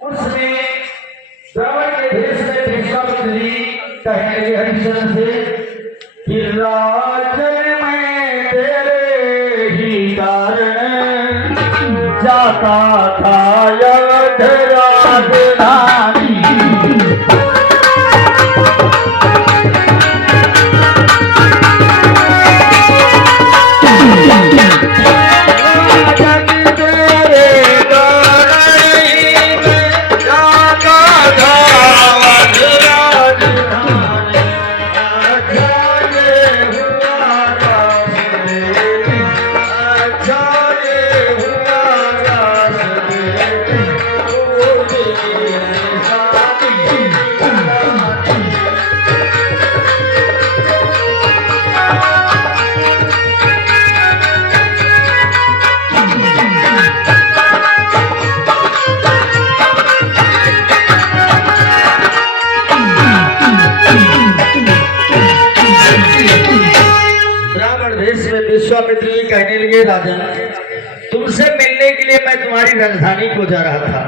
उसमें श्रावण के भेष में विश्वामित्र जी कहने लगे हरिश्चंद्र से कि राजन में तेरे ही कारण जाता था अवध राजधानी। विश्वामित्र जी कहने लगे राजन, तुमसे मिलने के लिए मैं तुम्हारी राजधानी को जा रहा था,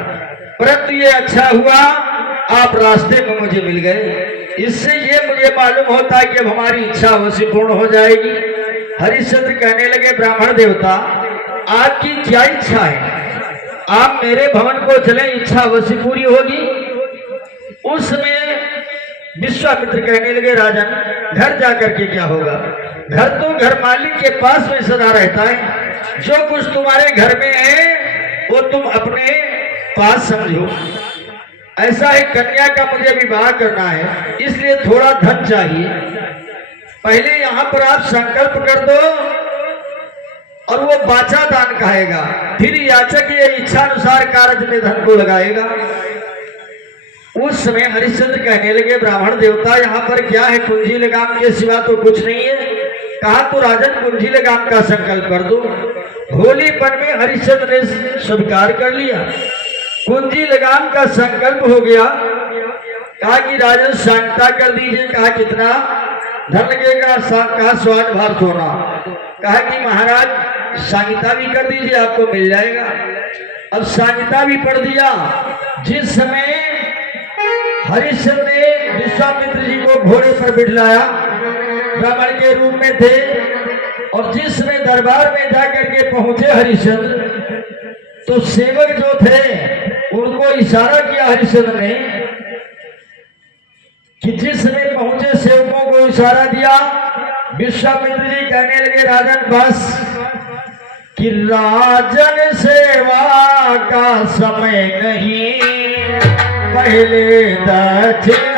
परंतु ये अच्छा हुआ आप रास्ते में मुझे मिल गए। इससे ये मुझे मालूम होता है कि अब हमारी इच्छा अवश्य पूर्ण हो जाएगी। हरिश्चंद्र कहने लगे ब्राह्मण देवता, आपकी क्या इच्छा है? आप मेरे भवन को चले, इच्छा अवश्य पूरी होगी। उसमें विश्वामित्र कहने लगे राजन, घर जाकर के क्या होगा? घर तो घर मालिक के पास में सदा रहता है। जो कुछ तुम्हारे घर में है वो तुम अपने पास समझो। ऐसा है, कन्या का मुझे विवाह करना है, इसलिए थोड़ा धन चाहिए। पहले यहाँ पर आप संकल्प कर दो और वो बाचा दान कहेगा, फिर याचक ये इच्छा अनुसार कार्य में धन को लगाएगा। उस समय हरिश्चंद्र कहने लगे ब्राह्मण देवता, यहाँ पर क्या है? कुंजी लगाम के सिवा तो कुछ नहीं है। कहा तो राजन कुंजी लगाम का संकल्प कर दो। होलीपन में हरिश्चंद्र ने स्वीकार कर लिया, कुंजी लगाम का संकल्प हो गया। कहा कि राजन सांगता कर दीजिए। कहा कितना धन लगेगा? कहा स्वर्ण भार सोना। कहा कि महाराज सांगिता भी कर दीजिए, आपको मिल जाएगा। अब सांगिता भी पढ़ दिया। जिस समय हरिश्चंद्र ने विश्वामित्र जी को घोड़े पर बिठलाया, ब्राह्मण के रूप में थे, और जिस समय दरबार में जाकर के पहुंचे हरिश्चंद्र, तो सेवक जो थे उनको इशारा किया हरिश्चंद्र ने कि जिस समय पहुंचे सेवकों को इशारा दिया। विश्वामित्र जी कहने लगे राजन बस कि राजन सेवा का समय नहीं, पहले दक्षिण